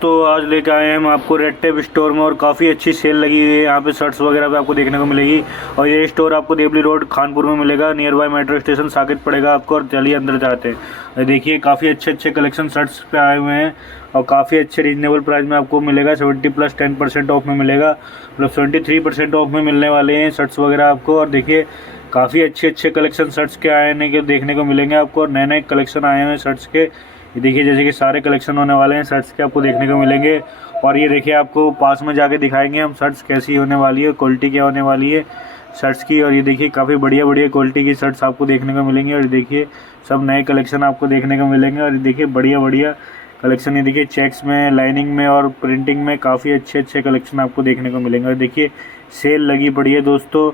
दोस्तों आज लेके आए हैं हम आपको रेड टेप स्टोर में और काफ़ी अच्छी सेल लगी हुई है। यहाँ पे शर्ट्स वगैरह पे आपको देखने को मिलेगी। और ये स्टोर आपको देवली रोड खानपुर में मिलेगा, near by metro station Saket पड़ेगा आपको। और चलिए अंदर जाते हैं। देखिए काफ़ी अच्छे अच्छे कलेक्शन शर्ट्स पे आए हुए हैं और काफ़ी अच्छे रीजनेबल प्राइस में आपको मिलेगा। 70+10% ऑफ में मिलेगा, मतलब 73% ऑफ में मिलने वाले हैं शर्ट्स वगैरह आपको। और देखिए काफ़ी अच्छे अच्छे कलेक्शन शर्ट्स के आने के देखने को मिलेंगे आपको, और नए नए कलेक्शन आए हुए हैं शर्ट्स के। ये देखिए जैसे कि सारे कलेक्शन होने वाले हैं शर्ट्स के, आपको देखने को मिलेंगे। और ये देखिए आपको पास में जाके दिखाएंगे हम शर्ट्स कैसी होने वाली है, क्वालिटी क्या होने वाली है शर्ट्स की। और ये देखिए काफ़ी बढ़िया बढ़िया क्वालिटी की शर्ट्स आपको देखने को मिलेंगी। और देखिए सब नए कलेक्शन आपको देखने को मिलेंगे। और देखिए बढ़िया बढ़िया कलेक्शन, ये देखिए चेक्स में, लाइनिंग में और प्रिंटिंग में काफ़ी अच्छे अच्छे कलेक्शन आपको देखने को मिलेंगे। और देखिए सेल लगी पड़ी है दोस्तों,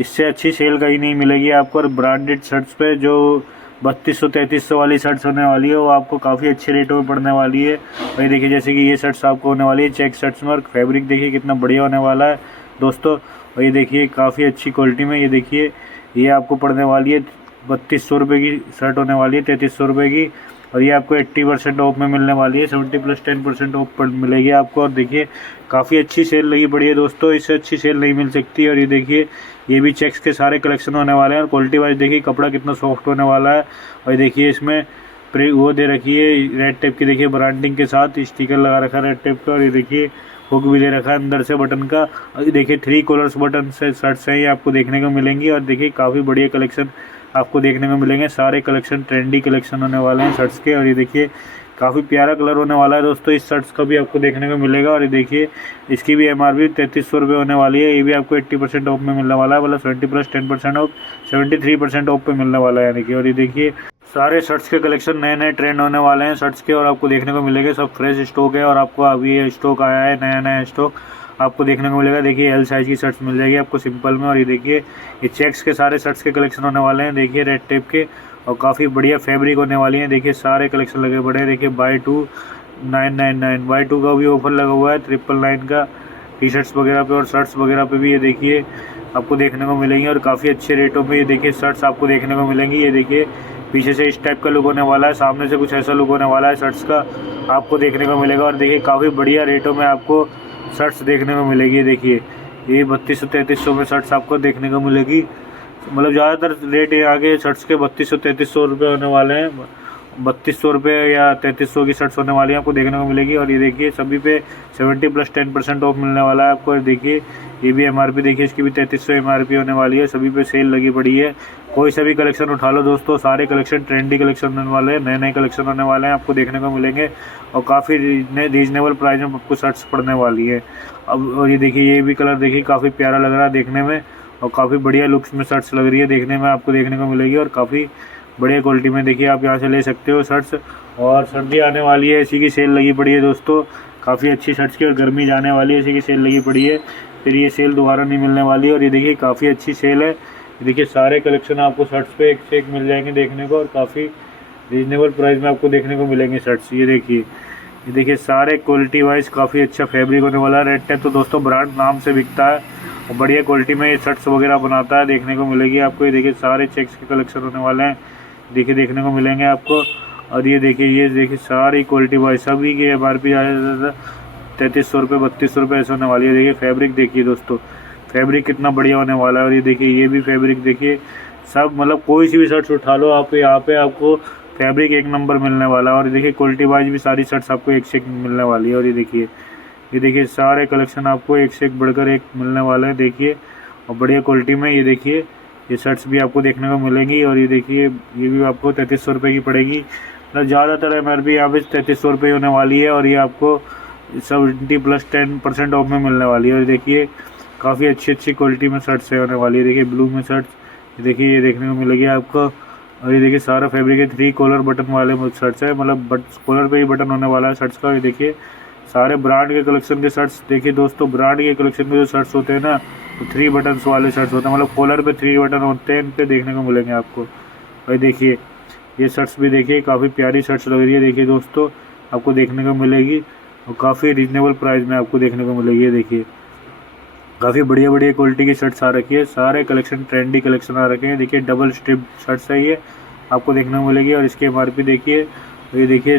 इससे अच्छी सेल कहीं नहीं मिलेगी आपको। और ब्रांडेड शर्ट्स पे जो 3200-3300 वाली शर्ट्स होने वाली है वो आपको काफ़ी अच्छे रेटों में पड़ने वाली है। वही देखिए जैसे कि ये शर्ट्स आपको होने वाली है चेक शर्ट्स में, और फैब्रिक देखिए कितना बढ़िया होने वाला है दोस्तों। और ये देखिए काफ़ी अच्छी क्वालिटी में, ये देखिए ये आपको पड़ने वाली है 3200 रुपये की शर्ट होने वाली है, 3300 रुपये की। और ये आपको 80% ऑफ में मिलने वाली है, 70+10% ऑफ पर मिलेगी आपको। और देखिए काफ़ी अच्छी सेल लगी पड़ी है दोस्तों, इससे अच्छी सेल नहीं मिल सकती। और ये देखिए ये भी चेक्स के सारे कलेक्शन होने वाले हैं। और क्वालिटी वाइज देखिए कपड़ा कितना सॉफ्ट होने वाला है। और देखिए इसमें वो दे रखी है रेड टेप की, देखिए ब्रांडिंग के साथ स्टिकर लगा रखा है रेड टेप का। और ये देखिए हुक भी दे रखा है अंदर से बटन का। और ये देखिए 3 कलर्स बटन से शर्ट्स हैं ये आपको देखने को मिलेंगी। और देखिए काफ़ी बढ़िया कलेक्शन आपको देखने को मिलेंगे, सारे कलेक्शन ट्रेंडी कलेक्शन होने वाले हैं शर्ट्स के। और ये देखिए काफ़ी प्यारा कलर होने वाला है दोस्तों इस शर्ट्स का भी आपको देखने को मिलेगा। और ये देखिए इसकी भी MRP 3300 रुपये होने वाली है। ये भी आपको 80% ऑफ में मिलने वाला है, मतलब 70+10% ऑफ, 73% ऑफ पे मिलने वाला है यानी कि। और ये देखिए सारे शर्ट्स के कलेक्शन नए नए ट्रेंड होने वाले हैं शर्ट्स के, और आपको देखने को मिलेंगे। सब फ्रेश स्टॉक है और आपको अभी ये स्टॉक आया है, नया नया स्टॉक आपको देखने को मिलेगा। देखिए L साइज़ की शर्ट्स मिल जाएगी आपको सिंपल में। और ये देखिए ये चेक्स के सारे शर्ट्स के कलेक्शन होने वाले हैं, देखिए रेड टेप के, और काफ़ी बढ़िया फैब्रिक होने वाली है। देखिए सारे कलेक्शन लगे पड़े हैं। देखिए बाय 2 999, बाय 2 का भी ऑफर लगा हुआ है 999 का टी शर्ट्स वगैरह पे और शर्ट्स वगैरह पे भी। ये देखिए आपको देखने को मिलेंगी और काफ़ी अच्छे रेटों पे ये देखिए शर्ट्स आपको देखने को मिलेंगी। ये देखिए पीछे से इस टाइप का लुक होने वाला है, सामने से कुछ ऐसा लुक होने वाला है शर्ट्स का आपको देखने को मिलेगा। और देखिए काफ़ी बढ़िया रेटों में आपको शर्ट्स देखने को मिलेगी। देखिए ये 3200-3300 में शर्ट्स आपको देखने को मिलेगी, मतलब ज़्यादातर रेट ये आगे शर्ट्स के 3200-3300 रुपये होने वाले हैं। 3200 रुपये या 3300 की शर्ट्स होने वाली है आपको देखने को मिलेगी। और ये देखिए सभी पे 70+10% ऑफ मिलने वाला है आपको। और देखिए ये भी MRP देखिए इसकी भी 3300 MRP होने वाली है, सभी पे सेल लगी पड़ी है। कोई सा भी कलेक्शन उठा लो दोस्तों, सारे कलेक्शन ट्रेंडी कलेक्शन होने वाले हैं, नए नए कलेक्शन होने वाले हैं आपको देखने को मिलेंगे। और काफ़ी रीजनेबल प्राइस में आपको शर्ट्स पड़ने वाली है। अब और ये देखिए ये भी कलर देखिए काफ़ी प्यारा लग रहा है देखने में, और काफ़ी बढ़िया लुक्स में शर्ट्स लग रही है देखने में आपको देखने को मिलेगी। और काफ़ी बढ़िया क्वालिटी में देखिए आप यहाँ से ले सकते हो शर्ट्स। और सर्दी आने वाली है, इसी की सेल लगी पड़ी है दोस्तों, काफ़ी अच्छी शर्ट्स की। और गर्मी जाने वाली है, इसी की सेल लगी पड़ी है, फिर ये सेल दोबारा नहीं मिलने वाली है। और ये देखिए काफ़ी अच्छी सेल है। देखिए सारे कलेक्शन आपको शर्ट्स पे एक से एक मिल जाएंगे देखने को, और काफ़ी रीजनेबल प्राइस में आपको देखने को मिलेंगे शर्ट्स। ये देखिए सारे क्वालिटी वाइज काफ़ी अच्छा फैब्रिक होने वाला है। रेड टेप तो दोस्तों ब्रांड नाम से बिकता है और बढ़िया क्वालिटी में ये शर्ट्स वगैरह बनाता है, देखने को मिलेगी आपको। ये देखिए सारे चेक्स के कलेक्शन होने वाले हैं, देखिए देखने को मिलेंगे आपको। और ये देखिए सारी क्वालिटी वाइज सभी की MRP ज़्यादा 3300 रुपये 3200 रुपये ऐसे होने वाली है। देखिए फैब्रिक देखिए दोस्तों, फैब्रिक कितना बढ़िया होने वाला है। और ये देखिए ये भी फैब्रिक देखिए सब, मतलब कोई सी भी शर्ट्स उठा लो आप, यहाँ पे आपको फैब्रिक एक नंबर मिलने वाला है। और देखिए क्वालिटी वाइज भी सारी शर्ट्स आपको एक से एक मिलने वाली है। और ये देखिए सारे कलेक्शन आपको एक से एक बढ़कर एक मिलने वाला है देखिए, और बढ़िया क्वालिटी में। ये देखिए ये शर्ट्स भी आपको देखने को मिलेंगी। और ये देखिए ये भी आपको 3300 रुपये की पड़ेगी, मतलब ज़्यादातर MRP यहाँ पे 3300 रुपये होने वाली है। और ये आपको 70+10% ऑफ में मिलने वाली है। और देखिए काफ़ी अच्छी अच्छी क्वालिटी में शर्ट्स है होने वाली है। देखिए ब्लू में शर्ट्स देखिए ये देखने को मिलेगी आपको। और ये देखिए सारा फैब्रिक है, 3 कॉलर बटन वाले शर्ट्स है, मतलब कॉलर पे ही बटन होने वाला है शर्ट्स का। ये देखिए सारे ब्रांड के कलेक्शन के शर्ट्स देखिए दोस्तों, ब्रांड के कलेक्शन के जो शर्ट्स होते हैं ना तो 3 बटन्स वाले शर्ट्स होते हैं, मतलब कॉलर पे 3 बटन होते हैं, इन पे देखने को मिलेंगे आपको। भाई देखिए ये शर्ट्स भी देखिए काफ़ी प्यारी शर्ट्स लग रही है देखिए दोस्तों, आपको देखने को मिलेगी और काफ़ी रीजनेबल प्राइस में आपको देखने को मिलेगी। देखिए काफ़ी बढ़िया बढ़िया क्वालिटी की शर्ट्स आ रखी है, सारे कलेक्शन ट्रेंडी कलेक्शन आ रखे हैं। देखिए डबल स्ट्रिप शर्ट्स है ये आपको देखने को मिलेगी। और इसकी MRP देखिए तो ये देखिए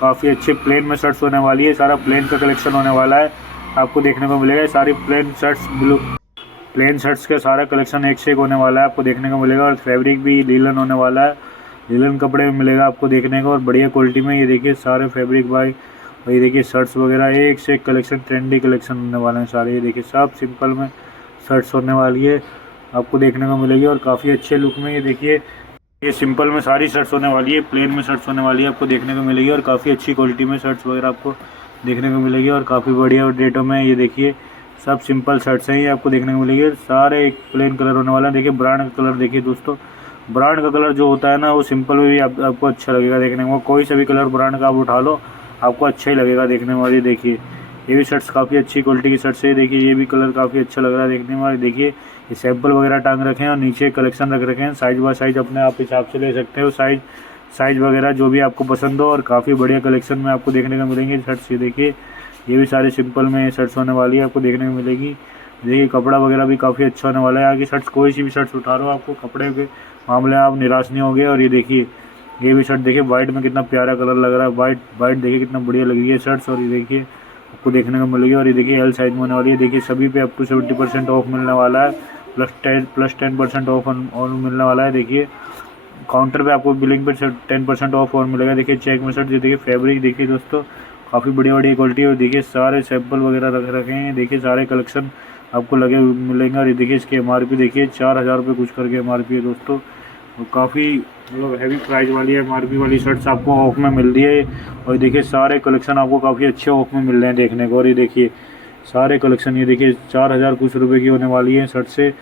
काफ़ी अच्छे प्लेन में शर्ट्स होने वाली है, सारा प्लेन का कलेक्शन होने वाला है, आपको देखने को मिलेगा। सारी प्लेन शर्ट्स प्लेन शर्ट्स का सारा कलेक्शन एक से एक होने वाला है, आपको देखने को मिलेगा। और फैब्रिक भी लीलन होने वाला है, लीलन कपड़े में मिलेगा आपको देखने को, और बढ़िया क्वालिटी में। ये देखिए सारे फैब्रिक भाई, और ये देखिए शर्ट्स वगैरह एक से एक कलेक्शन, ट्रेंडी कलेक्शन होने वाले हैं सारे। ये देखिए सब सिंपल में शर्ट्स होने वाली है, आपको देखने को मिलेगी, और काफ़ी अच्छे लुक में। ये देखिए ये सिंपल में सारी शर्ट्स होने वाली है, प्लेन में शर्ट्स होने वाली है, आपको देखने को मिलेगी, और काफ़ी अच्छी क्वालिटी में शर्ट्स वगैरह आपको देखने को मिलेगी, और काफ़ी बढ़िया रेटों में। ये देखिए सब सिंपल शर्ट्स हैं, ये आपको देखने को मिलेगी, सारे एक प्लेन कलर होने वाला है। देखिए ब्रांड का कलर देखिए दोस्तों, ब्रांड का कलर जो होता है ना वो सिंपल में भी आपको अच्छा लगेगा देखने में। कोई सा भी कलर ब्रांड का आप उठा लो आपको अच्छा ही लगेगा देखने में। और ये देखिए ये भी शर्ट्स काफ़ी अच्छी क्वालिटी की शर्ट्स है, देखिए ये भी कलर काफ़ी अच्छा लग रहा है देखने में। और देखिए ये सैंपल वगैरह टांग रखे हैं, और नीचे कलेक्शन रख रखे हैं, साइज बाय साइज अपने आप हिसाब से ले सकते हो, साइज वगैरह जो भी आपको पसंद हो। और काफ़ी बढ़िया कलेक्शन में आपको देखने को मिलेंगे शर्ट्स। ये देखिए ये भी सारे सिंपल में शर्ट्स होने वाली है, आपको देखने को मिलेगी। देखिए कपड़ा वगैरह भी काफ़ी अच्छा होने वाला है। आगे शर्ट्स कोई सी भी शर्ट्स उठा रहे हो आपको कपड़े के मामले में आप निराश नहीं होंगे। और ये देखिए ये भी शर्ट देखिए वाइट में कितना प्यारा कलर लग रहा है, वाइट देखिए कितना बढ़िया लग रही है शर्ट्स। और ये देखिए आपको देखने को मिलेगी, और ये देखिए एल साइज में होने वाली है। देखिए सभी पे अप टू 70% ऑफ मिलने वाला है, प्लस 10% ऑफ और मिलने वाला है। देखिए काउंटर पे आपको बिलिंग पे 10% ऑफ और मिलेगा। देखिए चेक में शर्ट, देखिए फैब्रिक देखिए दोस्तों काफ़ी बढ़िया क्वालिटी है। और देखिए सारे सैंपल वगैरह रख रखे हैं, देखिए सारे कलेक्शन आपको लगे मिलेंगे। और ये देखिए इसकी MRP देखिए 4000 रुपये कुछ करके MRP है दोस्तों, और काफ़ी मतलब हैवी प्राइस वाली है। MRP वाली शर्ट्स आपको ऑफ में मिल रही है। और देखिए सारे कलेक्शन आपको काफ़ी अच्छे ऑफ में मिल रहे हैं देखने को। और ये देखिए सारे कलेक्शन, ये देखिए 4000 कुछ रुपये की होने वाली है शर्ट से,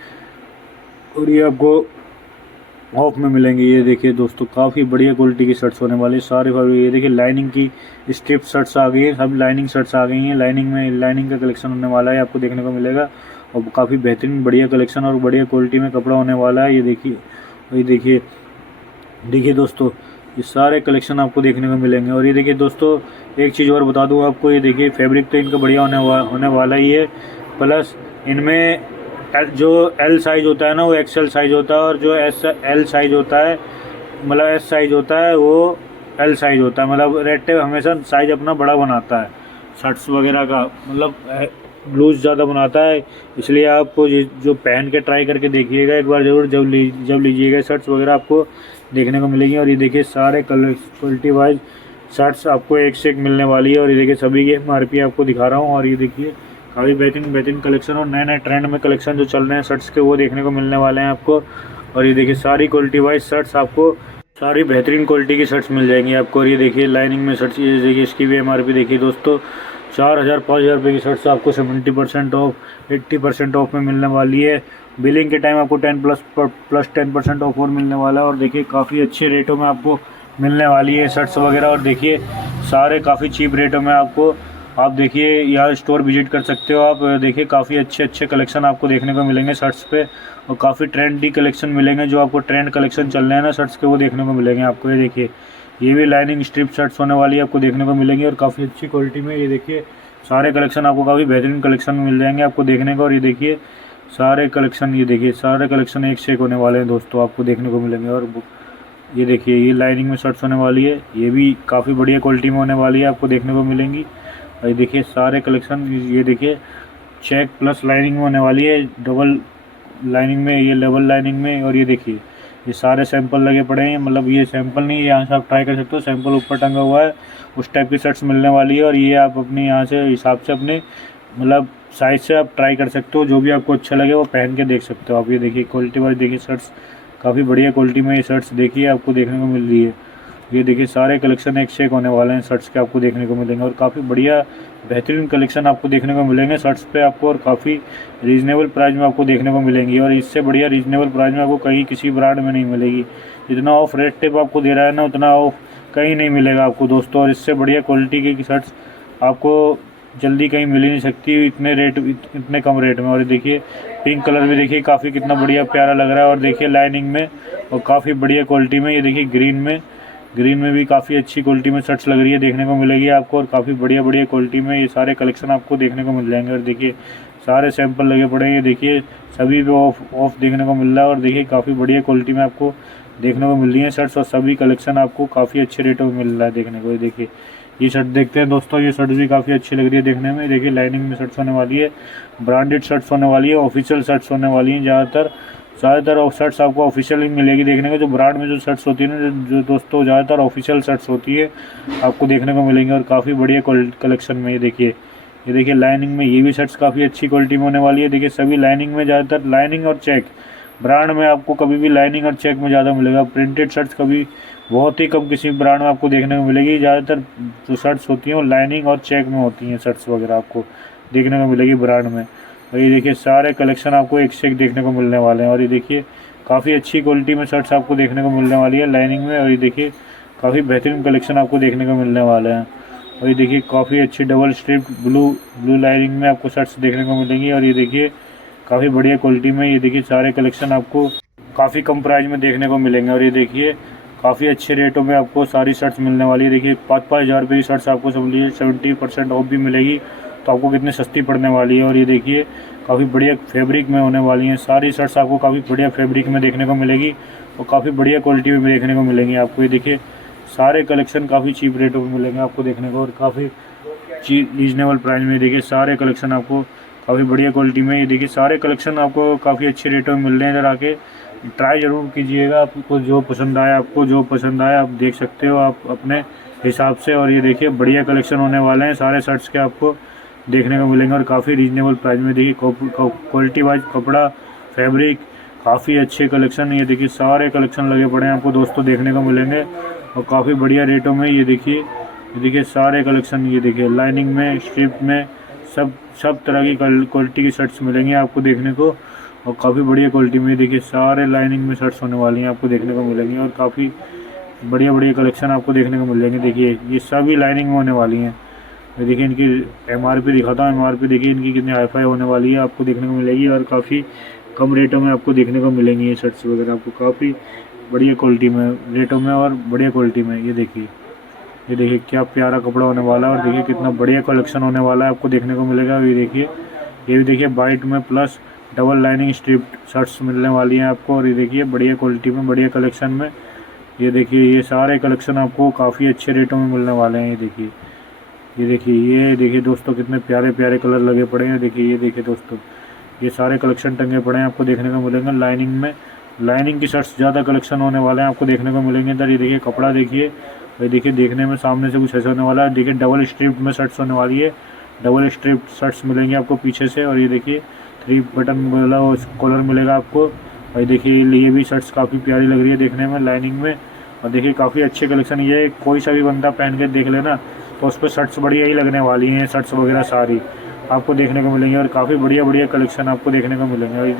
और ये आपको ऑफ में मिलेंगे। ये देखिए दोस्तों काफ़ी बढ़िया क्वालिटी की शर्ट्स होने वाली है सारे। ये देखिए लाइनिंग की स्ट्रिप शर्ट्स आ गई है, सब लाइनिंग शर्ट्स आ गई हैं। लाइनिंग का कलेक्शन होने वाला है, आपको देखने को मिलेगा, और काफ़ी बेहतरीन बढ़िया कलेक्शन और बढ़िया क्वालिटी में कपड़ा होने वाला है। ये देखिए देखिए दोस्तों ये सारे कलेक्शन आपको देखने को मिलेंगे। और ये देखिए दोस्तों एक चीज़ और बता दूँ आपको, ये देखिए फैब्रिक तो इनका बढ़िया होने वाला ही है, प्लस इनमें जो L साइज़ होता है ना वो XL साइज़ होता है, और जो L साइज़ होता है मतलब S साइज़ होता है वो L साइज़ होता है। मतलब रेड टेप हमेशा साइज़ अपना बड़ा बनाता है शर्ट्स वगैरह का, मतलब लूज़ ज़्यादा बनाता है। इसलिए आपको जो पहन के ट्राई करके देखिएगा एक बार ज़रूर, जब लीजिएगा शर्ट्स वगैरह आपको देखने को मिलेगी। और ये देखिए सारे क्वालिटी वाइज शर्ट्स आपको एक से एक मिलने वाली है। और ये देखिए सभी की MRP आपको दिखा रहा हूँ। और ये देखिए काफ़ी बेहतरीन कलेक्शन और नए ट्रेंड में कलेक्शन जो चल रहे हैं शर्ट्स के वो देखने को मिलने वाले हैं आपको। और ये देखिए सारी क्वालिटी वाइज शर्ट्स आपको सारी बेहतरीन क्वालिटी की शर्ट्स मिल जाएंगी आपको। और ये देखिए लाइनिंग में शर्ट्स, ये देखिए इसकी भी MRP देखिए दोस्तों 4000-5000 रुपये की शर्ट्स आपको 70% ऑफ 80% ऑफ में मिलने वाली है। बिलिंग के टाइम आपको 10% ऑफ और मिलने वाला है। और देखिए काफ़ी अच्छे रेटों में आपको मिलने वाली है शर्ट्स वगैरह। और देखिए सारे काफ़ी चीप रेटों में आपको, आप देखिए यहाँ स्टोर विजिट कर सकते हो आप। देखिए काफ़ी अच्छे कलेक्शन आपको देखने को मिलेंगे शर्ट्स पे, और काफ़ी ट्रेंडी कलेक्शन मिलेंगे, जो आपको ट्रेंड कलेक्शन चल रहे हैं ना शर्ट्स के वो देखने को मिलेंगे आपको। ये देखिए ये भी लाइनिंग स्ट्रिप शर्ट्स होने वाली है, आपको देखने को मिलेंगी, और काफ़ी अच्छी क्वालिटी में। ये देखिए सारे कलेक्शन आपको काफ़ी बेहतरीन कलेक्शन मिल जाएंगे आपको देखने को। और ये देखिए सारे कलेक्शन, ये देखिए सारे कलेक्शन एक से एक होने वाले हैं दोस्तों, आपको देखने को मिलेंगे। और ये देखिए ये लाइनिंग में शर्ट्स होने वाली है, ये भी काफ़ी बढ़िया क्वालिटी में होने वाली है, आपको देखने को मिलेंगी। और ये देखिए सारे कलेक्शन, ये देखिए चेक प्लस लाइनिंग में होने वाली है, डबल लाइनिंग में, ये लेवल लाइनिंग में। और ये देखिए ये सारे सैंपल लगे पड़े हैं, मतलब ये सैंपल नहीं, यहाँ से आप ट्राई कर सकते हो, सैंपल ऊपर टंगा हुआ है, उस टाइप की शर्ट्स मिलने वाली है। और ये आप अपने यहाँ से हिसाब से अपने मतलब साइज से आप ट्राई कर सकते हो, जो भी आपको अच्छा लगे वो पहन के देख सकते हो आप। ये देखिए क्वालिटी वाइज देखिए शर्ट्स काफ़ी बढ़िया क्वालिटी में ये शर्ट्स देखिए आपको देखने को मिल रही है। ये देखिए सारे कलेक्शन एक से एक होने वाले हैं शर्ट्स के, आपको देखने को मिलेंगे, और काफ़ी बढ़िया बेहतरीन कलेक्शन आपको देखने को मिलेंगे शर्ट्स पे आपको, और काफ़ी रीज़नेबल प्राइस में आपको देखने को मिलेंगी। और इससे बढ़िया रीज़नेबल प्राइस में आपको कहीं किसी ब्रांड में नहीं मिलेगी। जितना ऑफ रेड टेप आपको दे रहा है ना उतना ऑफ कहीं नहीं मिलेगा आपको दोस्तों। और इससे बढ़िया क्वालिटी की शर्ट्स आपको जल्दी कहीं मिल ही नहीं सकती इतने कम रेट में। और देखिए पिंक कलर भी देखिए काफ़ी कितना बढ़िया प्यारा लग रहा है, और देखिए लाइनिंग में और काफ़ी बढ़िया क्वालिटी में। ये देखिए ग्रीन में भी काफ़ी अच्छी क्वालिटी में शर्ट्स लग रही है, देखने को मिलेगी आपको, और काफ़ी बढ़िया क्वालिटी में ये सारे कलेक्शन आपको देखने को मिल जाएंगे। और देखिए सारे सैंपल लगे पड़े हैं, देखिए सभी पे ऑफ देखने को मिल रहा है, और देखिए काफ़ी बढ़िया क्वालिटी में आपको देखने को मिल रही है शर्ट्स, और सभी कलेक्शन आपको काफ़ी अच्छे रेटों में मिल रहा है देखने को। ये देखिए ये शर्ट देखते हैं दोस्तों, ये शर्ट भी काफ़ी अच्छी लग रही है देखने में। देखिए लाइनिंग में शर्ट्स होने वाली है, ब्रांडेड शर्ट्स होने वाली है, ऑफिशियल शर्ट्स होने वाली हैं। ज़्यादातर शर्ट्स आपको ऑफिशियल ही मिलेगी देखने को। जो ब्रांड में जो शर्ट्स होती है ना, जो दोस्तों ज़्यादातर ऑफिशियल शर्ट्स होती है आपको देखने को मिलेंगे, और काफ़ी बढ़िया कलेक्शन में। ये देखिए लाइनिंग में ये भी शर्ट्स काफ़ी अच्छी क्वालिटी में होने वाली है। देखिए सभी लाइनिंग में, ज़्यादातर लाइनिंग और चेक, ब्रांड में आपको कभी भी लाइनिंग और चेक में ज़्यादा मिलेगा। प्रिंटेड शर्ट्स कभी बहुत ही कम किसी ब्रांड में आपको देखने को मिलेगी। ज़्यादातर जो शर्ट्स होती हैं वो लाइनिंग और चेक में होती हैं, शर्ट्स वगैरह आपको देखने को मिलेगी ब्रांड में। और ये देखिए सारे कलेक्शन आपको एक से एक देखने को मिलने वाले हैं। और ये देखिए काफ़ी अच्छी क्वालिटी में शर्ट्स आपको देखने को मिलने वाली है लाइनिंग में। और ये देखिए काफ़ी बेहतरीन कलेक्शन आपको देखने को मिलने वाले हैं। और ये देखिए काफ़ी अच्छी डबल स्ट्रिप ब्लू लाइनिंग में आपको शर्ट्स देखने को मिलेंगी। और ये देखिए काफ़ी बढ़िया क्वालिटी में, ये देखिए सारे कलेक्शन आपको काफ़ी कम प्राइस में देखने को मिलेंगे। और ये देखिए काफ़ी अच्छे रेटों में आपको सारी शर्ट्स मिलने वाली है। देखिए 5-5 हज़ार रुपये की शर्ट्स आपको सब लिए 70% ऑफ भी मिलेगी, तो आपको कितनी सस्ती पड़ने वाली है। और ये देखिए काफ़ी बढ़िया फैब्रिक में होने वाली हैं सारी शर्ट्स, आपको काफ़ी बढ़िया फैब्रिक में देखने को मिलेगी और काफ़ी बढ़िया क्वालिटी में देखने को मिलेंगी आपको। ये देखिए सारे कलेक्शन काफ़ी चीप रेटों में मिलेंगे आपको देखने को, और काफ़ी रीजनेबल प्राइस में। देखिए सारे कलेक्शन आपको काफ़ी बढ़िया क्वालिटी में, ये देखिए सारे कलेक्शन आपको काफ़ी अच्छे रेटों में मिल रहे हैं। इधर आके ट्राई ज़रूर कीजिएगा, आपको जो पसंद आए आप देख सकते हो आप अपने हिसाब से। और ये देखिए बढ़िया कलेक्शन होने वाले हैं, सारे शर्ट्स के आपको देखने को मिलेंगे और काफ़ी रीजनेबल प्राइस में। देखिए क्वालिटी वाइज कपड़ा, फैब्रिक, काफ़ी अच्छे कलेक्शन। ये देखिए सारे कलेक्शन लगे पड़े हैं आपको दोस्तों देखने को मिलेंगे और काफ़ी बढ़िया रेटों में। ये देखिए सारे कलेक्शन, ये देखिए लाइनिंग में, स्ट्रिप में, सब तरह की क्वालिटी की शर्ट्स मिलेंगी आपको देखने को और काफ़ी बढ़िया क्वालिटी में। देखिए सारे लाइनिंग में शर्ट्स होने वाली हैं आपको देखने को मिलेंगी और काफ़ी बढ़िया कलेक्शन आपको देखने को मिलेंगे। देखिए ये सभी लाइनिंग में होने वाली हैं। देखिए इनकी MRP दिखाता हूँ, MRP देखिए इनकी कितनी हाई-फाई होने वाली है आपको देखने को मिलेगी और काफ़ी कम रेटों में आपको देखने को मिलेंगी ये शर्ट्स वगैरह आपको काफ़ी बढ़िया क्वालिटी में, रेटों में और बढ़िया क्वालिटी में। ये देखिए क्या प्यारा कपड़ा होने वाला है और देखिए कितना बढ़िया कलेक्शन होने वाला है आपको देखने को मिलेगा। ये भी देखिए वाइट में plus double lining strip shirts मिलने वाली हैं आपको और ये देखिए बढ़िया क्वालिटी में, बढ़िया कलेक्शन में। ये देखिए ये सारे कलेक्शन आपको काफ़ी अच्छे रेटों में मिलने वाले हैं। ये देखिए दोस्तों कितने प्यारे प्यारे कलर लगे पड़े हैं। ये देखिए दोस्तों ये सारे कलेक्शन टंगे पड़े हैं आपको देखने को मिलेंगे लाइनिंग में। लाइनिंग की शर्ट्स ज़्यादा कलेक्शन होने वाले हैं आपको देखने को मिलेंगे। इधर ये देखिए कपड़ा देखिए, ये देखिए देखने में सामने से कुछ ऐसा होने वाला है। देखिए डबल स्ट्रिप में शर्ट्स होने वाली है, डबल स्ट्रिप शर्ट्स मिलेंगी आपको पीछे से। और ये देखिए 3 बटन वाला कॉलर मिलेगा आपको। और ये देखिए ये भी शर्ट्स काफ़ी प्यारी लग रही है देखने में लाइनिंग में। और देखिए काफ़ी अच्छे कलेक्शन, ये कोई सा भी बंदा पहन के देख लेना तो उस पर शर्ट्स बढ़िया ही लगने वाली हैं। शर्ट्स वगैरह सारी आपको देखने को मिलेंगी और काफ़ी बढ़िया कलेक्शन आपको देखने को मिलेंगे। और ये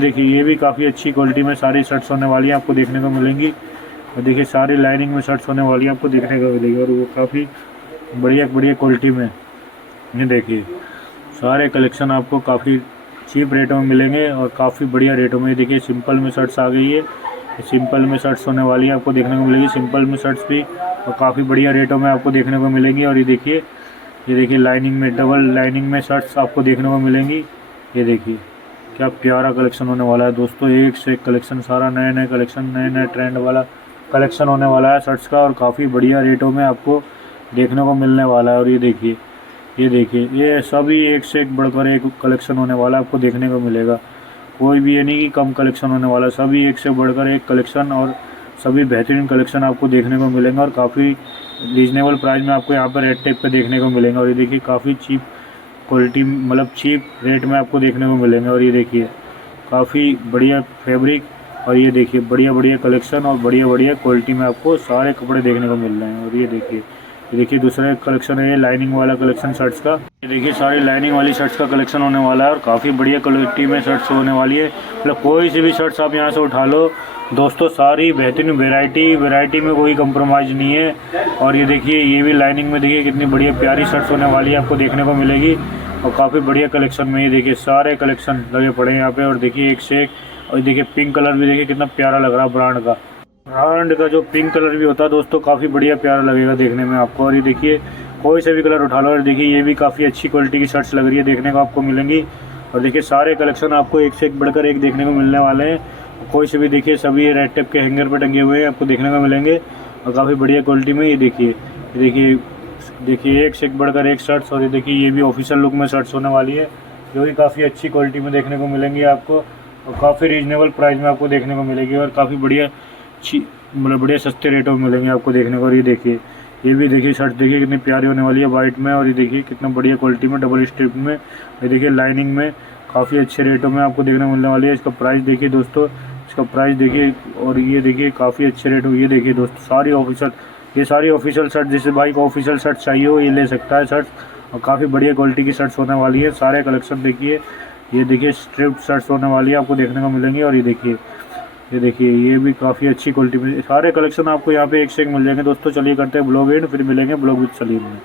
देखिए ये भी काफ़ी अच्छी क्वालिटी में सारी शर्ट्स होने वाली हैं आपको देखने को मिलेंगी। और देखिए सारी लाइनिंग में शर्ट्स होने वाली हैं आपको देखने को मिलेगी और वो काफ़ी बढ़िया क्वालिटी में। ये देखिए सारे कलेक्शन आपको काफ़ी चीप रेटों में मिलेंगे और काफ़ी बढ़िया रेटों में। देखिए सिंपल में शर्ट्स आ गई है, सिंपल में शर्ट्स होने वाली है आपको देखने को मिलेगी। सिंपल में शर्ट्स भी और काफ़ी बढ़िया रेटों में आपको देखने को मिलेंगी। और ये देखिए लाइनिंग में, डबल लाइनिंग में शर्ट्स आपको देखने को मिलेंगी। ये देखिए क्या प्यारा कलेक्शन होने वाला है दोस्तों, एक से एक कलेक्शन, सारा नए कलेक्शन, नए ट्रेंड वाला कलेक्शन होने वाला है शर्ट्स का और काफ़ी बढ़िया रेटों में आपको देखने को मिलने वाला है। और ये देखिए ये सभी एक से एक बढ़कर एक कलेक्शन होने वाला आपको देखने को मिलेगा। कोई भी ये नहीं कि कम कलेक्शन होने वाला, सभी एक से बढ़कर एक कलेक्शन और सभी बेहतरीन कलेक्शन आपको देखने को मिलेंगे और काफ़ी रीजनेबल प्राइस में आपको यहाँ पर रेट टेप पे देखने को मिलेंगे। और ये देखिए काफ़ी चीप क्वालिटी, मतलब चीप रेट में आपको देखने को मिलेंगे। और ये देखिए काफ़ी बढ़िया फैब्रिक और ये देखिए बढ़िया कलेक्शन और बढ़िया क्वालिटी में आपको सारे कपड़े देखने को मिल रहे हैं। और ये देखिए दूसरा कलेक्शन है ये लाइनिंग वाला कलेक्शन शर्ट्स का। ये देखिए सारी लाइनिंग वाली शर्ट्स का कलेक्शन होने वाला है और काफ़ी बढ़िया क्वालिटी में शर्ट्स होने वाली है। मतलब कोई सी भी शर्ट्स आप यहाँ से उठा लो दोस्तों, सारी बेहतरीन वैरायटी में कोई कंप्रोमाइज़ नहीं है। और ये देखिए ये भी लाइनिंग में देखिए कितनी बढ़िया प्यारी शर्ट्स होने वाली है आपको देखने को मिलेगी और काफ़ी बढ़िया कलेक्शन में। ये देखिए सारे कलेक्शन लगे पड़े हैं यहाँ पे और देखिए एक से एक। और देखिए पिंक कलर भी देखिए कितना प्यारा लग रहा है, ब्रांड का जो पिंक कलर भी होता है दोस्तों काफ़ी बढ़िया प्यारा लगेगा देखने में आपको। और ये देखिए कोई से भी कलर उठा लो। और देखिए ये भी काफ़ी अच्छी क्वालिटी की शर्ट्स लग रही है देखने को आपको मिलेंगी। और देखिए सारे कलेक्शन आपको एक से एक बढ़कर एक देखने को मिलने वाले हैं कोई से भी देखिए, सभी रेड टेप के हैंगर पे टंगे हुए हैं, आपको देखने को मिलेंगे और काफ़ी बढ़िया क्वालिटी में। ये देखिए देखिए एक से एक बढ़कर एक शर्ट्स। और ये देखिए ये भी ऑफिशियल लुक में शर्ट्स होने वाली है, जो कि काफ़ी अच्छी क्वालिटी में देखने को मिलेंगी आपको और काफ़ी रीजनेबल प्राइस में आपको देखने को मिलेगी और काफ़ी बढ़िया मतलब बढ़िया सस्ते रेटों में मिलेंगे आपको देखने को। और ये भी देखिए शर्ट देखिए कितनी प्यारी होने वाली है वाइट में। और ये देखिए कितना बढ़िया क्वालिटी में डबल स्ट्रिप में, ये देखिए लाइनिंग में, काफ़ी अच्छे रेटों में आपको देखने को मिलने वाली है। इसका प्राइस देखिए दोस्तों, इसका प्राइस देखिए। और ये देखिए काफ़ी अच्छे रेट हो। ये देखिए दोस्तों ये सारी ऑफिशियल शर्ट, जिसे भाई को ऑफिशियल शर्ट चाहिए हो ये ले सकता है शर्ट। और काफ़ी बढ़िया क्वालिटी की शर्ट्स होने वाली है। सारे कलेक्शन देखिए, ये देखिए स्ट्रिप्ड शर्ट्स होने वाली है आपको देखने को मिलेंगी। और ये देखिए ये भी काफ़ी अच्छी क्वालिटी में सारे कलेक्शन आपको यहाँ पे एक से एक मिल जाएंगे दोस्तों। चलिए करते हैं ब्लॉग एंड, फिर मिलेंगे ब्लॉग विद सलीम में।